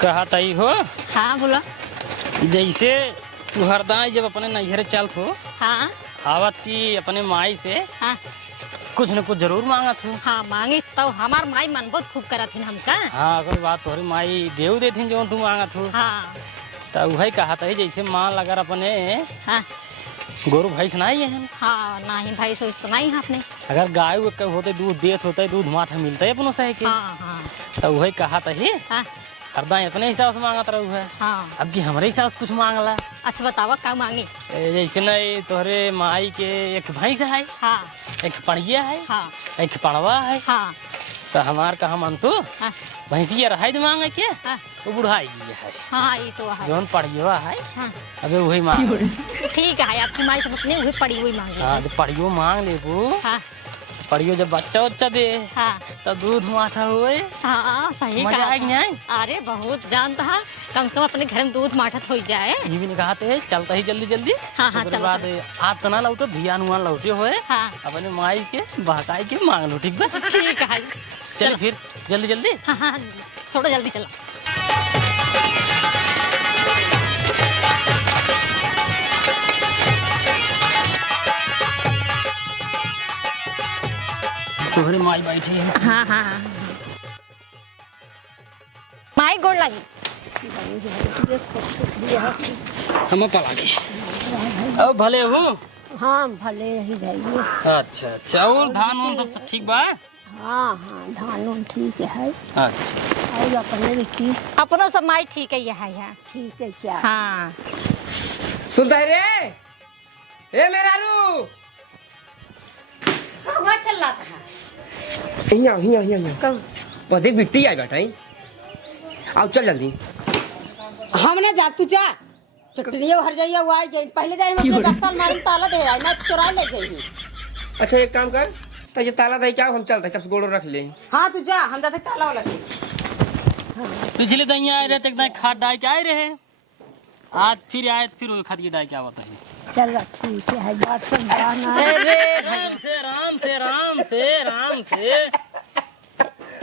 कहा तई हो। हाँ बोला। जैसे तू हरदाई जब अपने नैहरे चल हो हाँ आवत की अपने माई से हाँ कुछ न कुछ जरूर मांगत हूँ। हाँ मांगी तो हमार माई मन बहुत खूब करा थी हमका। हाँ कोई बात तोहरी माई देव देथिन जो तू मांगत हूँ। हाँ तो वही कहा तही जैसे मान लगर अपने हाँ गोरु भैंस नहीं है। हाँ नहीं भाई सोच तो नहीं है आपने। अगर गाय होते दूध देत होते दूध माठा मिलता है अपनों सह के। हाँ हाँ तो वही कहा तही हाँ हरदाई अपने हिसाब से मांगत रहू है। हाँ। अब की हमारे हिसाब से कुछ मांगला। अच्छा बतावा क्या मांगी। जैसे नहीं तोहरे माई के एक भैंस है, हाँ एक पड़िया है, हाँ एक पड़वा है। हाँ तो हमार कहा मन तो हाँ भैंसिया रहा मांगे के हाँ वो बुढ़ाई है हाँ ये तो है। जौन पड़िया है हाँ अबे वही मांग। ठीक है आपकी माई सब अपने वही पड़ी हुई मांगी। हाँ तो पड़ियो मांग ले वो। हाँ पड़ियो जब बच्चा बच्चा दे हाँ तो दूध माठा हुए हाँ सही मजा कहा आएगी नहीं। अरे बहुत जानता है कम से कम अपने घर में दूध माठत हो जाए। ये भी नहीं कहते चलता ही जल्दी जल्दी। हाँ हाँ उसके चलो बाद हाथ तो ना लौटे धियान उन लौटे हुए हाँ अपने माई के बहकाई के मांग लो। ठीक बा ठीक है। चल फिर जल्दी जल्दी। हाँ हाँ थोड़ा जल्दी चलो। तोहरे माई बैठे हैं। हाँ हाँ हाँ माई गोड़ लगी। हम पला के अब भले हो। हाँ भले ही जाइए। अच्छा अच्छा और धान उन सब ठीक बा। हाँ हाँ धान उन ठीक है। अच्छा और अपने भी ठीक अपनों सब माई ठीक है यहाँ। ठीक है क्या। हाँ सुनता है रे ए मेरा रू हुआ चल रहा था। यहाँ पौधे मिट्टी आई बैठा ही आओ चल जल्दी। हमने जा तू जा चटलियो हर जाइए वो आई जाए पहले जाए हम रास्ता मारन ताला दे आई ना चुरा ले जाइए। अच्छा एक काम कर तो ये ताला दे क्या हम चलते तब से गोड़ रख ले। हाँ तू जा हम जाते ताला वाला के। पिछले दिन आए रहे एकदम खाद डाल के आए रहे आज फिर आए तो फिर वही खाद की डाल के आवत है। चल ठीक है बात सब जाना। राम से राम से राम से राम से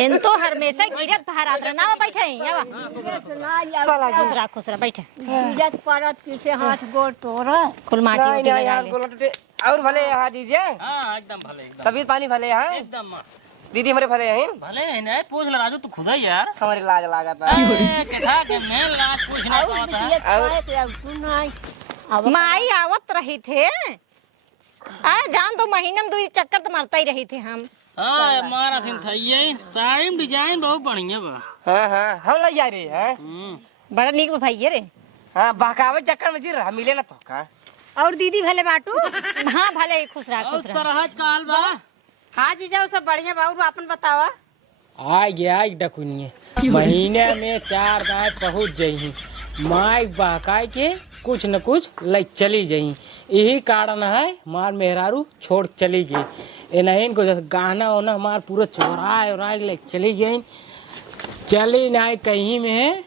इन तो हमेशा गिरत बहरात ना बैठे खुसरा खुसरा बैठे गिरत परत पीछे हाथ गोड़ तोड़ा कुल माटी नहीं उटी नहीं लगा यार ले। गोला टूटे और भले यहाँ दीजिए। हाँ एकदम भले एकदम तबीयत पानी भले यहाँ एकदम मस्त दीदी हमारे भले हैं। भले है ना पूछ ले राजू तू खुद ही यार। हमारी लाज लागा था क्या के मैं लाज पूछना पाता है। तू नहीं माई आवत रही थे जान तो महीने में 2 चक्कर तो मारता ही रही थे हम। हाँ मारा थिन था ये साड़ी में डिजाइन बहुत बढ़िया बा। हाँ हाँ हम लग जा रहे हैं। बड़ा नीक भाई रे। हाँ बहकावत चक्कर में जी रहा मिले ना तो का। और दीदी भले बाटू। हाँ भले ही खुसरा और खुसरा। सरहज का हाल बा। हाँ जीजा सब बढ़िया बाबू अपन बतावा। आ गया डकुनिए महीने में 4 गाय पहुँच जाई माई बहकाई के कुछ न कुछ लग चली जाई। यही कारण है मार मेहरारू छोड़ चली गई। नहीं इनको जैसे गहना होना हमार पूरा चोराए और लग चली गई। चली नहीं कहीं में है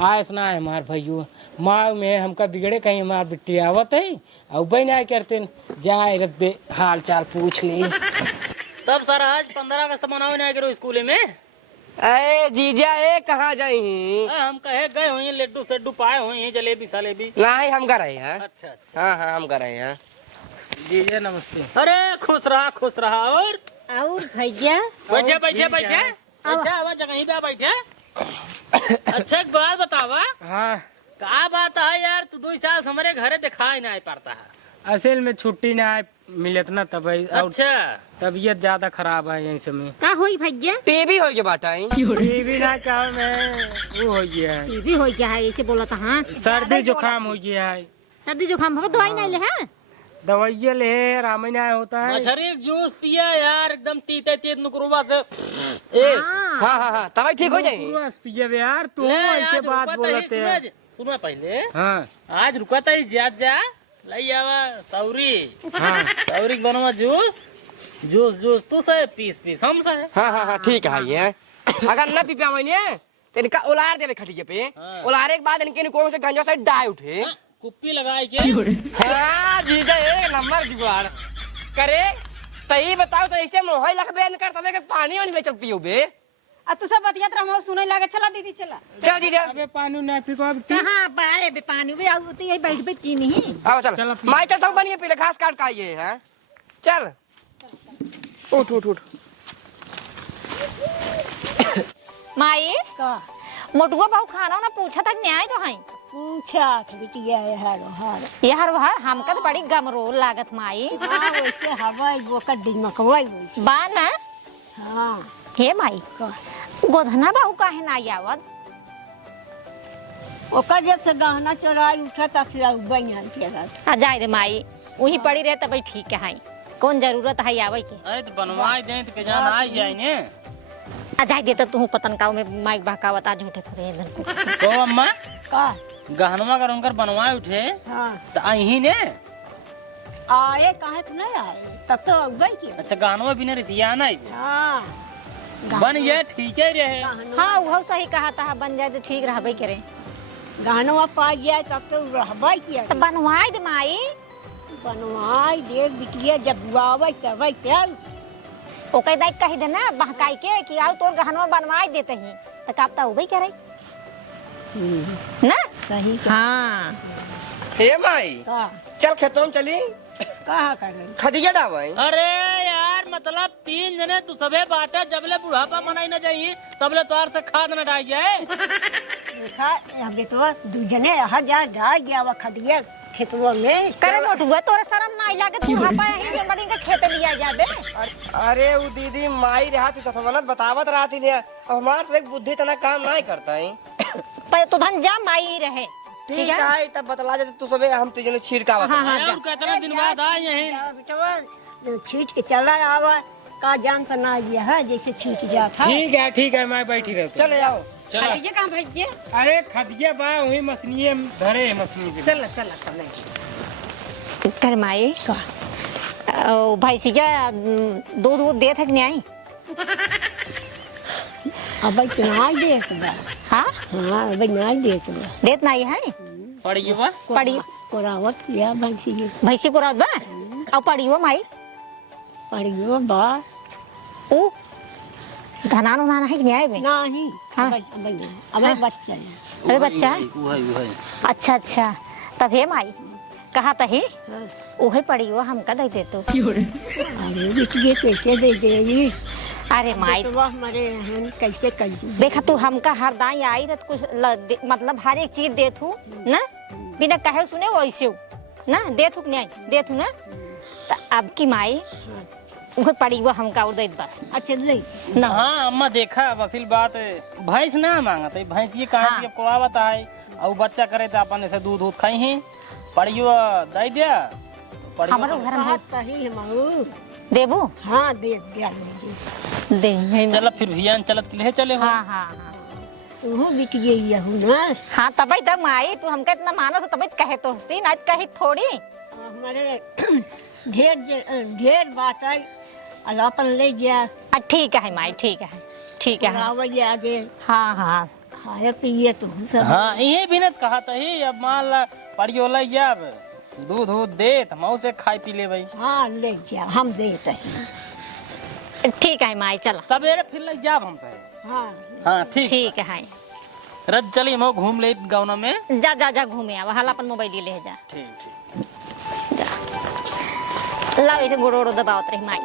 आयस ना है हमार भाइयों माँ में हमका बिगड़े कहीं हमार बिट्टी आवत है और भाई ना करते जाए रद्दे हाल चाल पूछ ले। तब सरहज 15 अगस्त मनावे ना करो स्कूल में। अरे जीजा ए कहाँ जाई हम कहे गए हुए लड्डू सड्डू पाए हुए हैं जलेबी सलेबी। नहीं हम कर रहे हैं। अच्छा अच्छा हाँ हाँ हम कर रहे हैं। दीजिए नमस्ते। अरे खुश रहा और भैया बैठे बैठे बैठे अच्छा आवा जगह ही पे बैठे। अच्छा एक बात बतावा। हाँ का बात है यार तू 2 साल हमारे घरे दिखाई नहीं पड़ता है। असल में छुट्टी ना मिलत ना तब अच्छा तबीयत ज्यादा खराब है यही समय का होई भैया। टीवी हो गया बाटा ही टीवी ना कहा मैं वो हो गया है ये भी हो गया है ऐसे बोला था। हाँ सर्दी जुकाम हो गया है। सर्दी जुकाम हो दवाई नहीं ले है। दवाइया ले आराम ना होता है। मछरी जूस पिया यार एकदम तीते तीत नुकरुबा से। ए हाँ हाँ हाँ तब ठीक हो जाएगी। पूरा पिया यार तू ले ऐसे आज बात रुका बोलते था है। ही सुनो पहले हाँ आज रुका था ही जा लई आवा सौरी हाँ सौरी के बनवा जूस जूस जूस तू से पीस हम से। हाँ हाँ हाँ ठीक है ये अगर न पी पाए मैंने तो इनका उलार दे खटिए पे। हाँ। उलारे के बाद इनके कौन से गंजा से डाय उठे। कुप्पी लगाए के। हाँ जीजा एक नंबर जुगाड़ करे। तही बताओ तो ऐसे मोह लग बे कर तबे के पानी वानी ले चल पियो बे। तू सब बतियात रह हम सुने लागे। चला दीदी चला। चल जीजा अबे पानी ना पिको अब कहाँ पाए बे पानी भी आउ तो यही बैठ बैठी नहीं। आओ चल माई चलता हूँ बनिए पहले घास काट का आइए हैं। चल उठ उठ उठ। माई मोटुआ बहु खाना ना पूछा तक न्याय जो है पूछा बिटिया हार यार वह हमका तो बड़ी गमरोल लागत माई। हाँ वैसे हवाई वो कर दिन मकवाई वैसे। बा ना हाँ हे माई गोधना बहु काहे ना आवत। ओकर जब से गहना चोराई उठा तब से बनियान के आ जाए रे माई वही पड़ी रहे तब ठीक है कौन जरूरत है आवे के। अरे तो बनवाई दे तो के जान आ जाए ने। आ जाए दे तो तू पतनकाव में माइक बहकावत आ झूठे थोड़े इधर। तो अम्मा का गहनवा कर उनकर बनवाए उठे हाँ तो आई ने। आए कहाँ से नहीं आए तब तो गई के। अच्छा गहनवा बिना रसिया ना हाँ बन जाए ठीक है रहे। हाँ वो सही कहा था बन जाए तो ठीक रहबे करे। गहनवा पा जाए तब तो रहबा किया। तो बनवाए दे माई। बनवाई दे बिटिया जब आवे तब तब ओके दाई कह देना बहकाई के कि आओ तोर गहनवा बनवाए देते ही तो कापता हो करे ना। सही हाँ हे माई का चल खेतों में चली कहा करे खदिया डावाई। अरे यार मतलब 3 जने तू सबे बाटे जबले बुढ़ापा मनाई ना जाइए तबले तोर से खाद न डाई जाए। देखा अबे तो दूजने हजार जा गया वो खदिया खेतवा में। करे मोटुआ तोरे शरम ना लागे तू हापा यही के बड़ी के खेत लिया जाबे। अरे वो दीदी माई रहती तो समनत बतावत रहती ने। अब हमार से बुद्धि तना काम नहीं करता है। पर तो धन जा माई रहे ठीक है तब बतला जाते तू सबे हम तुझे छिड़कावा। हाँ हाँ और कितना दिन बाद आए यहीं। बेटवा छीट के चला आवा का जान तो ना दिया है जैसे छीट जाता। ठीक है मैं बैठी रहती। चल आओ चला ये कहाँ भेजिए? अरे खदिया बा वही मछली धरे है मछली से। चला चला तब कर माई ओ भाई सिजा दूध दूध दे थे कि नहीं आई। अब ना देख बा। हाँ हाँ अब ना देख बा। देत नहीं है पड़ी बा पड़ी कोरावत या भैंसी भैंसी को रात बा और पड़ी हो माई पड़ियो बा ओ धनान उनान है कि नहीं आए बे। नहीं। हाँ। अब बच्चा है। अरे बच्चा वही अच्छा अच्छा तब हे माई कहा तही हाँ। ओहे पड़ी हो हमका दे दे तो। अरे बिटिया कैसे दे देगी। अरे माई तो हमारे हैं कैसे कैसे देखा तू हमका हर दाई आई तो कुछ मतलब हर एक चीज दे थू ना बिना कहे सुने वैसे ना दे थू नहीं दे थू ना तो अब की माई उहे पड़ी हुआ हमका और दे बस। अच्छा ले ना हाँ अम्मा देखा वसील बात भैंस ना मांगत है भैंस ये कहा हाँ। से कोरावत है और बच्चा करे तो अपन ऐसे दूध दूध खाई ही पड़ियो दे दिया पड़ियो हमारे घर में सही है माऊ। देबू हाँ दे दिया दे चल फिर भियान चलत ले चले हो। हाँ हाँ हाँ तू बिटिया ये हूँ ना। हाँ तब तब माई तू हमका इतना मानो तो तब कहे तो सी ना कही थोड़ी। हमारे ढेर बात है अलापन ले गया ठीक है माई ठीक है ठीक है। आवे आगे हाँ हाँ खाए पिए तो सब। हाँ ये बिनत कहा था ही अब मान ला पड़ियो ले अब दूध दूध दे हम से खाई पी ले भाई। हाँ ले जा हम देते हैं। ठीक है माई चला सवेरे फिर लग जाब हमसे। हाँ हाँ ठीक ठीक है रज चली हम घूम ले गाँव में। जा जा जा घूमे आवा हला अपन मोबाइल ले जा ठीक लाओ इसे गोड़ो गोड़ो दबावत रही माई।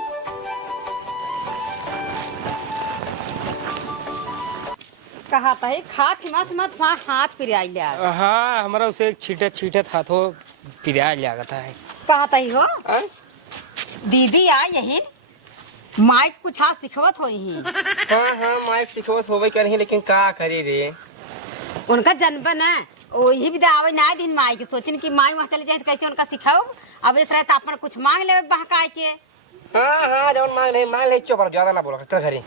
कहा था खात हिमात मत वहाँ हाथ पिराई ले आ। हाँ हमारा उसे एक छीटत हाथों पिरा लिया था है। कहा था हो दीदी आ यही माइक कुछ आज सिखवत हो ही। हाँ हाँ माइक सिखवत होवे करही लेकिन का करी रे उनका जन्मदिन है वही भी आवे ना दिन माई के सोचन कि माई वहाँ चले जाए तो कैसे उनका सिखाओ। अब इस रहता अपन कुछ मांग ले बहकाए के। हाँ हाँ जब मांग ले चुप ज्यादा ना बोला तेरे घरे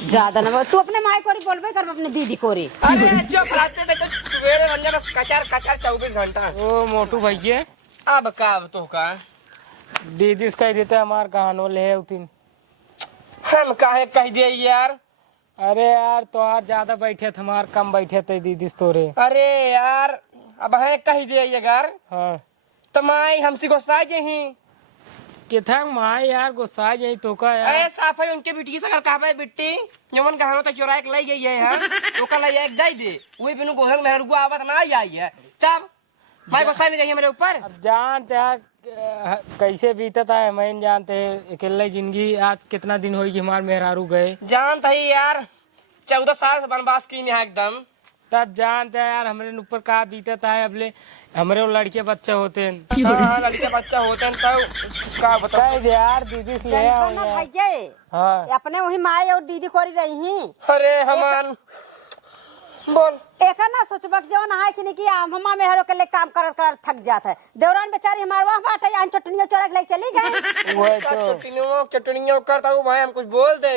ज्यादा ना तू अपने माई को बोलबे कर अपने दीदी को रे। अरे चुप रहते देखो सवेरे बन जा बस कचार कचार 24 घंटा। ओ मोटू भैया अब का अब तो का दीदी से कह देते हमार कहानो ले उतिन। हम काहे कह दिए यार। अरे यार तोहार ज्यादा बैठे थे हमार कम बैठे थे दीदी से तोरे। अरे यार अब है कह दिए यार। हाँ तो माई हमसे गुस्सा जे ही केथा माँ यार गुस्सा जाई तो का अरे यार साफ है उनके बिटिया से अगर कहबे बिट्टी जमन गहनो तक चोरा के ले गई है हां तो कल ले एक दई दे वही बिनु गोधन मेहर को आवत ना आई है तब मैं गुस्सा नहीं जाइए मेरे ऊपर। अब जानते हैं कैसे बीतता है मैं जानते हैं अकेले जिंदगी आज कितना दिन होई कि हमार मेहरारू गए जानता ही यार 14 साल से बनवास की नहीं है एकदम। तब जानते हैं यार हमारे ऊपर का बीतता है अबले हमारे वो लड़के बच्चे होते हैं हाँ लड़के बच्चा होते हैं तो का बताओ कह दे यार दीदी से ले आओ ना यार। भैया हाँ अपने वही माए और दीदी कोरी रही ही अरे हमान बोल एक ना सोचबक जवन है कि नहीं कि मम्मा मेहरो के लिए काम कर कर थक जाता है देवरान बेचारी हमारे वहाँ बात है चटनियों चोरा के ले चली गई वो तो चटनियों करता हूँ भाई हम कुछ बोल दे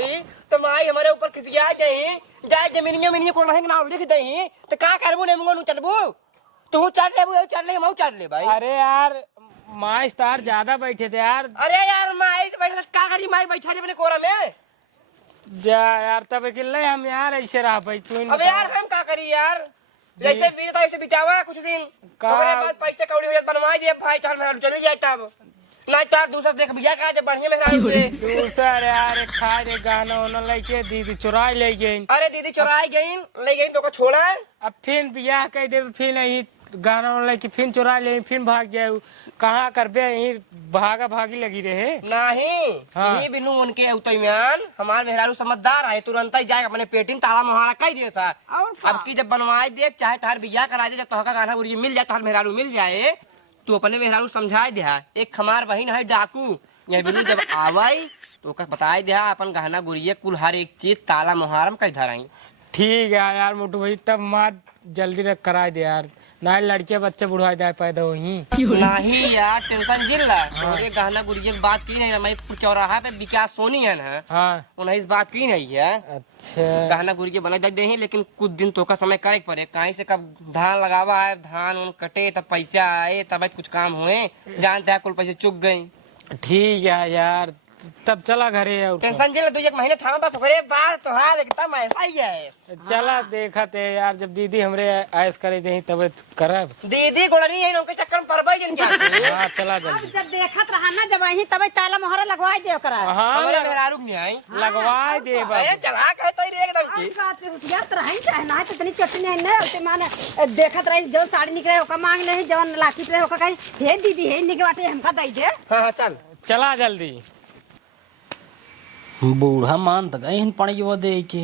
तो माई हमारे ऊपर किसी आ गई जाए जमीनिया मिनिया को नहीं नाम लिख दई तो का करबू ने मुंगो नु चलबू तू चढ़ ले मऊ चढ़ ले भाई। अरे यार माँ स्टार ज्यादा बैठे थे यार। अरे यार माई से बैठ का करी माई बैठा रे अपने कोरा में जा यार तब अकेले हम यार ऐसे रह पाई तू अबे यार हम का करी यार जैसे बीता ऐसे बितावा कुछ दिन ओकरे बाद पैसे कौड़ी हो जात बनवाई दे भाई तार मेरा चली जाए तब नहीं तार दूसरा देख भैया का जब बढ़िया मेहरा दे दूसर यार एक खाए रे गाना होना लेके दीदी चुराई ले गई। अरे दीदी चुराई गई ले गई तो को छोड़ा अब फिर बियाह कह दे फिर यही गाना लेके फिर चुरा ले फिर भाग जाए कहाँ करबे यही भागा भागी लगी रहे नहीं हाँ। ये बिनु उनके उतैमान हमार मेहरारू समझदार है तुरंत ही जाए अपने पेटी में ताला मोहरा कह दे सा अब की जब बनवाए दे चाहे तार बियाह करा दे जब तो का गाना बुरी मिल जाए तार मेहरारू मिल जाए तो अपने मेहरारू समझाए दे एक हमार बहन है डाकू ये बिनु जब आवाई तो ओकर बताए दे अपन गहना गुड़िया कुल हर एक चीज ताला मोहरम कह धराई। ठीक है यार मोटू भाई तब मार जल्दी रख करा दे यार ना लड़के बच्चे बुढ़वा जाए पैदा वही नहीं यार टेंशन जिल्ला ये गहना गुड़िया की बात की नहीं मैं चौराहा पे विकास सोनी है ना हाँ उन्हें इस बात की नहीं है। अच्छा गहना गुड़िया बना दे ही लेकिन कुछ दिन तो का समय करे पड़े कहीं से कब धान लगावा है धान उन कटे तब पैसा आए तब कुछ काम हुए जानते हैं कुल पैसे चुक गए। ठीक है यार तब चला घरे और टेंशन जिल्ला 2 महीने था बस ओकरे बाद तो हाल एकदम ऐसा ही है। चला देखा थे यार जब दीदी हमरे आयस करे दे तब करब दीदी गोड़नी है उनके चक्कर में पड़बे जन क्या हाँ चला जल्दी जब देखत रहा ना जब वही तब ताला मोहरा लगवाई दे ओकरा हाँ हमारे मेहरारू नहीं आई लगवा दे अरे बाबू चला कहता ही एकदम की यार रही चाहे ना तो इतनी चटनी है ना ते माने देखत रही जो साड़ी निकले ओका मांग ले जवन लाठी रहे ओका कही हे दीदी हे निके बाटे हमका दई दे। हाँ चल चला जल्दी बूढ़ा मान तक इन पड़ी वो दे के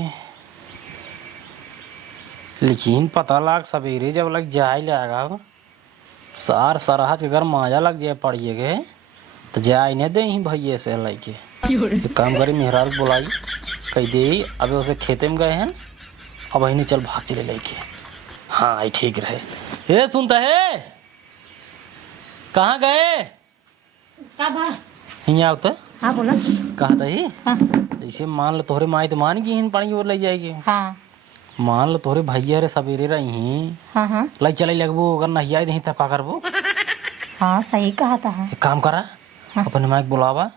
लेकिन पता लग सवेरे जब लग जाए लगा सार सरहज के घर माजा लग जाए पड़िए के तो जाए नहीं दे भैया से लेके एक काम करी मेहरारू बुलाई कह दे अबे उसे खेते में गए हैं अब वही चल भाग चले लेके हाँ आई ठीक रहे। ये सुनता है कहाँ गए यहाँ आवते हाँ बोला कहा था ही हाँ जैसे मान लो तोहरे माई तो मान गई हिन पानी और ले जाएगी हाँ मान लो तोहरे भैया रे सवेरे रही हाँ हाँ लाई चले लगबो अगर नहिया दही तब का करबो। हाँ सही कहा था। एक काम करा अपने माई के बुलावा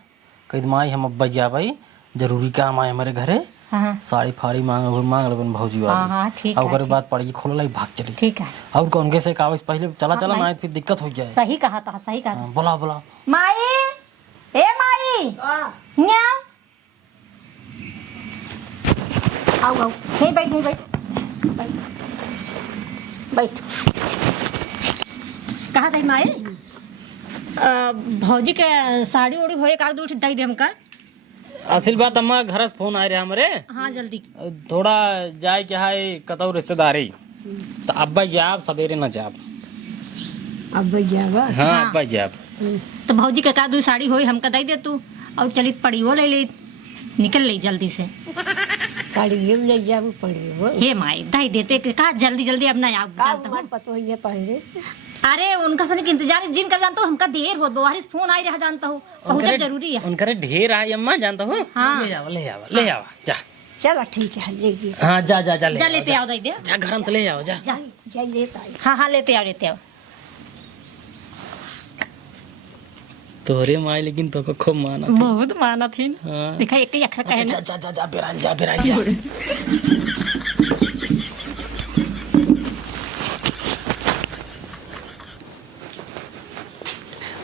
कह माई हम अब बजा भाई जरूरी काम आए हमारे घरे हाँ साड़ी फाड़ी मांग लो भौजी हाँ वाली हाँ ठीक और है ओकरे बाद पड़ी खोल लाई भाग चली ठीक है और कौन के से कागज पहले चला चला हाँ, ना फिर दिक्कत हो जाए। सही कहा था सही कहा था। हाँ, बुलाओ बुलाओ माई ए माई न्या आओ आओ हे बैठ बैठ कहा था माई भौजी के साड़ी ओड़ी होए कागज उठ दई दे हमका। असल बात अम्मा घर से फोन आए रहे हमारे हाँ जल्दी थोड़ा जाए के हाय कतौ रिश्तेदारी तो अब्बा जाब सवेरे न जाब अब भैया हाँ अब्बा जाब तो भौजी के का दू साड़ी होई हमका दई दे तू और चली पड़ी वो ले ले निकल ले जल्दी से साड़ी ये ले जाबू पड़े वो हे माई दई देते के का जल्दी जल्दी अब ना आओ जानता हूँ। पतो ये पहले अरे उनका सने के इंतजार जिन कर जानता हूँ हमका देर हो बारिश फोन आई रहा जानता हूँ पहुंचना जरूरी है। उनका ढेर है अम्मा जानता हूँ हाँ। ले आओ जा चलो ठीक है लेगी हाँ जा जा जा जा लेते आओ दई दे जा घर से ले आओ जा जा ये लेता है हाँ हाँ लेते आओ तोहरे माई लेकिन तो को खूब माना बहुत माना थी हाँ। देखा एक ही अक्षर कहे जा ना जा जा जा बेरान जा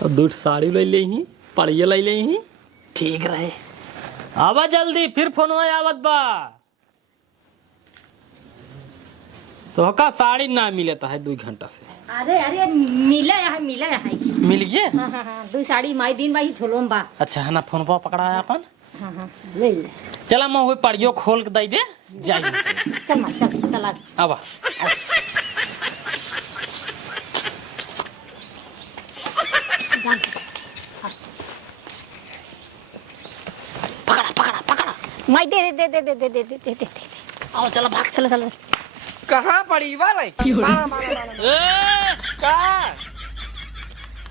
और दूध साड़ी ले ले ही पढ़िए ले ले ही ठीक रहे। आवा जल्दी फिर फोन आवत बा। तो का साड़ी ना मिलता है 2 घंटा से। अरे अरे मिला है मिल गए। हाँ हाँ हाँ 2 साड़ी माई दिन भाई झोलोम बा। अच्छा है ना फोन पर पकड़ा है अपन। हाँ हाँ नहीं चला मैं वही पढ़ियो खोल के दे दे जाए। चल माँ चल चला आवा माई दे दे दे दे दे दे दे दे दे आओ चला भाग। चलो चलो कहाँ पड़ी बा लड़की का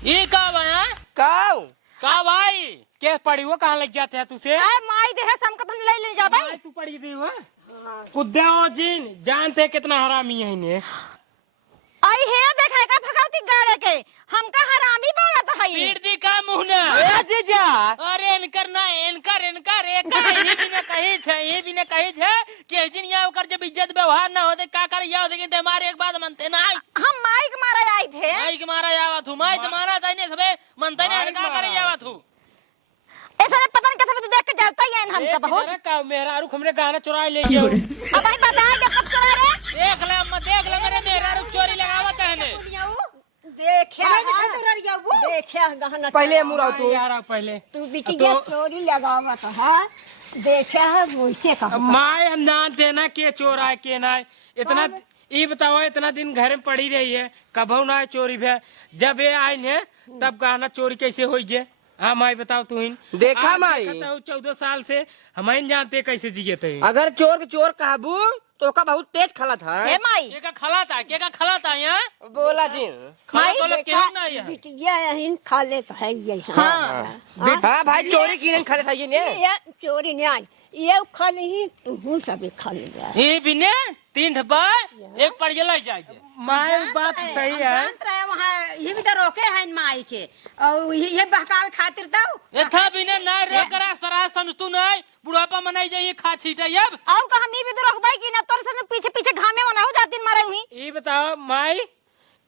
ये का भाई काऊ का भाई क्या पढ़ी वो कहाँ लग जाते हैं तुझे। अरे माई दे हम का तुम ले जा भाई। तू पढ़ी दी हुआ कुद्दे हो जिन जानते कितना हरामी है इन्हें। आई है देखा का भगावती गाड़े के हमका हरामी बोलत है पीट दी का मुंह ना। ए जीजा अरे इनकर ना इनकर इनकर एक ही भी न कही थे ये भी न कही थे कि जिन या ओकर जब इज्जत व्यवहार ना होते का कर या होते कि हमारे एक बात मनते ना हम माई के मारे आए थे। माई के मारा जावा तू माई तुम्हारा ताने सबे मनते ना का करे जावा तू। ऐसा नहीं पता नहीं कैसे तू देख के जाता ही है हमका बहुत। अरे का मेरा रुख हमरे गाना चुरा ले गयो। अब भाई बता दे कब चला रे। देख ले मेरे मेरा रुख चोरी लगावत है ने। देखिया गहना पहले मुराव तू यार पहले तू बिटिया चोरी लगावत है देखिया है वैसे का माय हम जान देना के चोर आए के ना इतना ये बताओ इतना दिन घर में पड़ी रही है कभू ना चोरी भी जब ये आए ने तब गाना चोरी कैसे हो गए। हाँ माई बताओ तू इन देखा माई 14 साल से हम नहीं जानते कैसे जिए थे। अगर चोर के चोर काबू तो का बहुत तेज खलत है हे माई के का खला था यहाँ बोला जी खला तो लोग केहू ना है। बिटिया यहीं खा ले तो है ये हाँ भाई चोरी की नहीं खलत है ये ने ये चोरी नहीं आई ये खा ली तू सब खा ले ये बिने 3 डब्बा एक पर ये लग जाएगी। माई बात सही है। जानत रहे वहाँ ये भी तो रोके हैं इन माई के और ये बहकावे खातिर तो एथा बिने ना रे करा सरा समझतू नहीं बुढ़ापा मनाई जाइए खा छीटा अब और का हम भी तो रखबाई की ना तोर से पीछे पीछे घामे में ना हो जाती मारे हुई। ये बताओ माई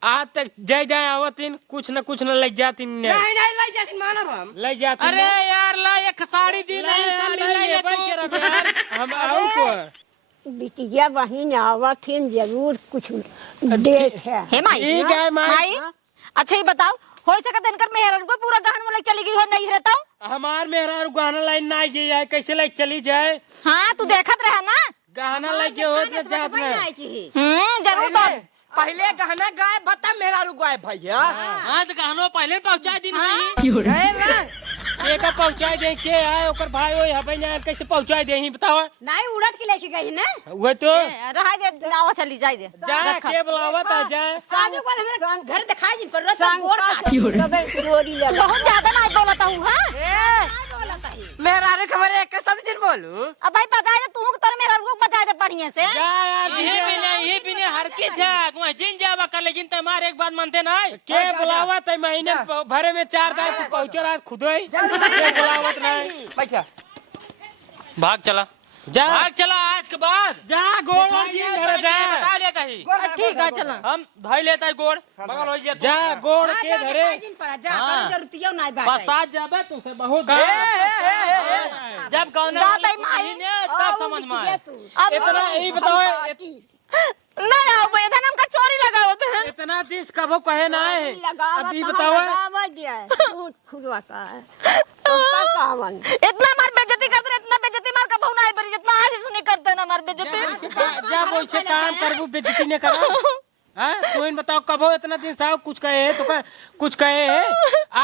आज तक जय जय आवतिन कुछ न लग जाती नहीं नहीं लाई जाती मानब हम लग जाती। अरे यार ला एक साड़ी दी नहीं साड़ी नहीं तू हम आओ को बिटिया बहन आवत थी जरूर कुछ देख है हे माई ठीक है माई। अच्छा ये बताओ हो सकता है इनकर मेहर को पूरा गहन में चली गई हो नहीं रहता हूँ। हमार मेहरा गाना लाइन ना गई है कैसे लाइक चली जाए। हाँ तू देखत रहा ना गाना लेके हो तो जात ना जरूर तो पहले गहना गाय बता मेरा रुक गाय भैया हां तो गहनो पहले पहुंचा दी नहीं एक पहुंचा दे के आए ओकर भाई ओए हबे ना कैसे पहुंचा दे ही बताओ नहीं उड़द के लेके गई ना वो तो रहा दे दावा चली जाए दे जा के बुलावत आ जाए काजू को मेरा घर दिखाई जी पर रत गोड़ काट सब चोरी लगा बहुत ज्यादा ना बोलता हूँ। हाँ मेरा रुक हमारे एक सब दिन बोलू अब भाई बता दे तू तर मेरा रुक बता दे बढ़िया से। जा यार ये बिने हर के जा वहां जिन जावा कर लेकिन तुम्हारे एक बात मानते ना के बुलावत है महीने भरे में 4 दिन तू पहुंचो रात खुद ही बुलावत नहीं बैठा भाग चला जा भाग चला आज के बाद जा गोड़ और जी घर जा बता लेता ही ठीक है चलो हम भाई लेता है गोड़ बगल हो जा गोड़ के धरे जा करो जरूरतियो नहीं बात पछतात जाबे तुमसे बहुत जब कौन ने तब समझ में आए। इतना यही बताओ ना ना भाई इधर हमका चोरी लगा होते हैं इतना दिस कबो कहे ना है अभी बताओ लगावा गया झूठ खुदवा का है उसका कामन इतना मार बेइज्जती करते इतना बेइज्जती मार कबहू ना है पर जितना आज सुनी करते ना मार बेइज्जती जब वैसे काम करबू बेइज्जती ने करा हां तू इन बताओ कबो इतना दिन साहब कुछ कहे है तो कुछ कहे है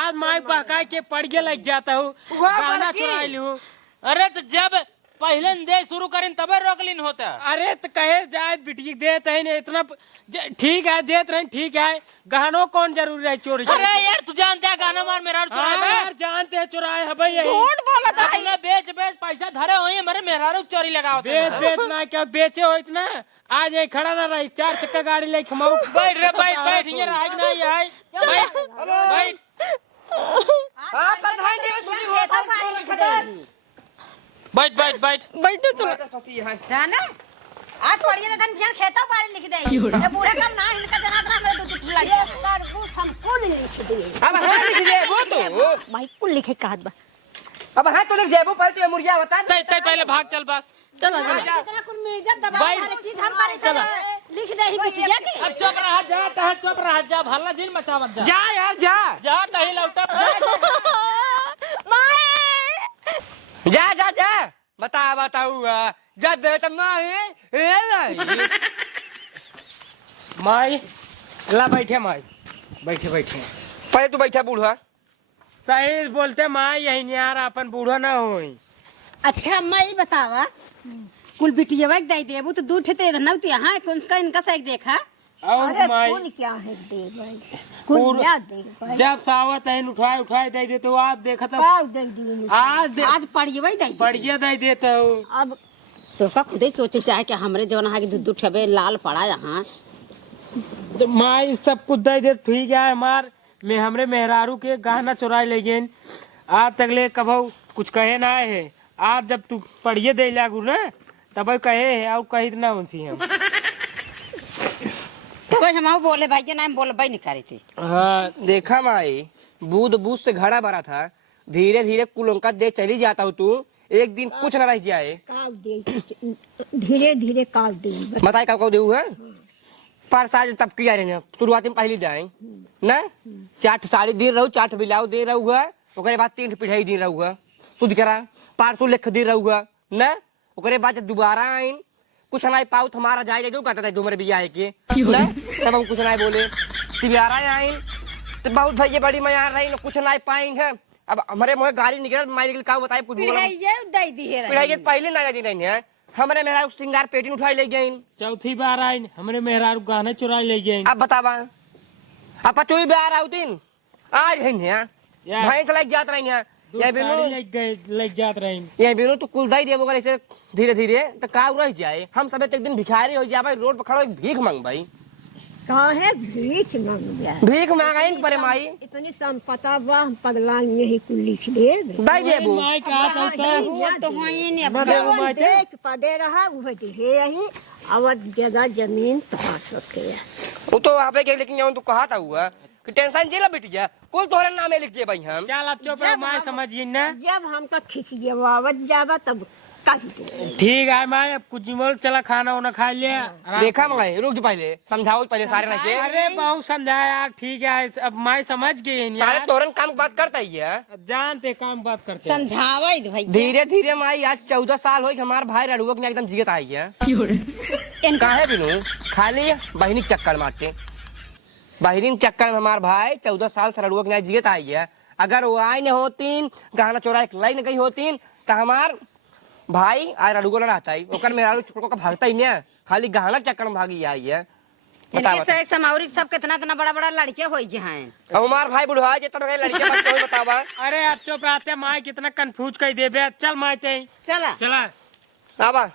आज माइक बहका के पड़ के लग जाता हूं गाना चुरा लियो। अरे तो जब पहले दे शुरू करें तबे रोकलिन होता। अरे तो कहे जाए बिटिया देते हैं इतना ठीक है देते रहे ठीक है गहनों कौन जरूरी है चोरी। अरे यार तू जानते है गाना मार मेरा चुराए यार जानते है चुराए है भाई झूठ बोलता है बेच पैसा धरे हुए मेरे मेहरारू चोरी लगाओ बेच ना क्या बेचे हो इतना आज यही खड़ा ना रही 4 चक्का गाड़ी लेके खमाऊ बैठ रे बैठ ये रहा ना ये बैठ हां प्रधान जी सुनी होता बैठ बैठो चलो फंसी है जाना आज पढ़िए ना फिर खेता बारे लिख दे ये बूढ़े कम ना इनका जनातना मेरे दो दो लड़के पर वो हमको लिख दिए अब हाँ लिख जेबू तू माई कुल लिखे कहत बा अब हाँ तू लिख जेबू पहले तू ये मुर्गिया बता तै तै पहले भाग चल बस चलो इतना कुल में इज्जत दबा बैठ। हर चीज हमारी तरह लिख दे ही बिटिया की अब चुप रहा जा तह चुप रहा जा भला दिन मचावत जा जा यार जा जा नहीं लौटा माई जा जा जा बताऊंगा जब दे तब ना माई ला बैठे माई बैठे बैठे पहले तू बैठा बूढ़ा सही बोलते माई यही नियार अपन बूढ़ा ना होई अच्छा मैं ही बतावा कुल बिटिया वक दे देबू तो दूठ ते न तू यहां कौन का इनका सही देखा और अरे माई कौन क्या है दे भाई कौन क्या दे भाई जब सावत है उठाए उठाए दे देते हो आज देखा था पाव दे दी आज पढ़िए वही दे बढ़िया दे देते हो अब तो का खुद ही सोचे चाहे कि हमरे जवन है कि दूध ठबे लाल पड़ा यहां तो माई सब कुछ दे दे ठीक है मार मैं हमरे मेहरारू के गहना चुराए ले गए आज तक ले कभू कुछ कहे ना है आज जब तू पढ़िए दे लागू ना तब कहे है और कही ना उनसी हम तो भाई हम बोले भाई के नाम बोल भाई नहीं करी थी हाँ देखा माई बूद बूद से घड़ा भरा था धीरे धीरे कुलंका दे चली जाता हूँ तू एक दिन कुछ न रह जाए काल दे धीरे धीरे काल दे बताए कब देऊ है पर साज तब किया रहे शुरुआती में पहली जाए ना चाट साड़ी दिन रहू चाट बिलाऊ दे रहूगा ओकरे बाद 3 पिढ़ाई दिन रहूगा शुद्ध करा पारसू लिख दे रहूगा ना ओकरे बाद जब दोबारा आइन कुछ नहीं पाऊ हमारा जाए जो कहता था तुम्हारे बिया है के ना तब हम कुछ नहीं बोले तिबारा आइन तो बहुत भैया बड़ी मैं रही ना कुछ नहीं पाएंगे अब हमारे मुँह गाड़ी निकल माई निकल का बताए कुछ बोला ये दे दी है पिढ़ाई पहले ना जाती रही है हमारे मेरा सिंगार पेटी उठाई ले गई चौथी बार आई हमरे मेहरारू गहना चुराए ले गए अब बतावा आप चोई बार आउतीन आज है ना भाई से लग जात रही है ये बिनु लग जात रही ये बिनु तो कुल दाई देबो करे से धीरे धीरे तो का रह जाए हम सब एक दिन भिखारी हो जाए भाई रोड पर खड़ो भीख मांग भाई कहाँ है भीख मांग गया भीख मांगाई परे माई इतनी संपदा बा पगला यही कुल लिख दे दाई देबो माई कहा चलता वो तो होई नहीं अब केवल देख पदे रहा वह दिहे यही अवध जगह जमीन पा सके वो तो आपे के लेकिन यहाँ तो कहा था हुआ कि टेंशन जेला बिटिया कुल तोरे नामे लिख दिए भाई हम चल अब चुप रहो माई समझिए ना जब हमका खिसियावत जावा तब कही ठीक है माई अब कुछ बोल चला खाना वाना खा लिया देखा मैं रुक जा पहले समझाओ पहले सारे ना के अरे बहुत समझाया यार ठीक है अब माई समझ गई सारे तोरन काम बात करता ही है जानते काम बात करते हैं। समझावे भाई धीरे धीरे माई आज 14 साल हो हमारे भाई रड़ुआ के एकदम जिगत आई है काहे बिनु खाली बहिनी के चक्कर मारते बहिनी के चक्कर में हमारे भाई 14 साल से रड़ुआ के जिगत आई है अगर वो आई न होतीन गहना चोरा लाई न गई होतीन तो हमार भाई आज रड़ुआ रहता है ओकर मेरा छोटो का भागता ही नहीं खाली गहना के चक्कर में भागी आई है इनके से एक समावरी सब कितना इतना बड़ा बड़ा लड़के होई जे हैं अब हमार भाई बुढ़वा जितना लड़के बच्चे हो बतावा अरे अब चुप रहते माई कितना कंफ्यूज कर देबे चल माई ते चला चला आवा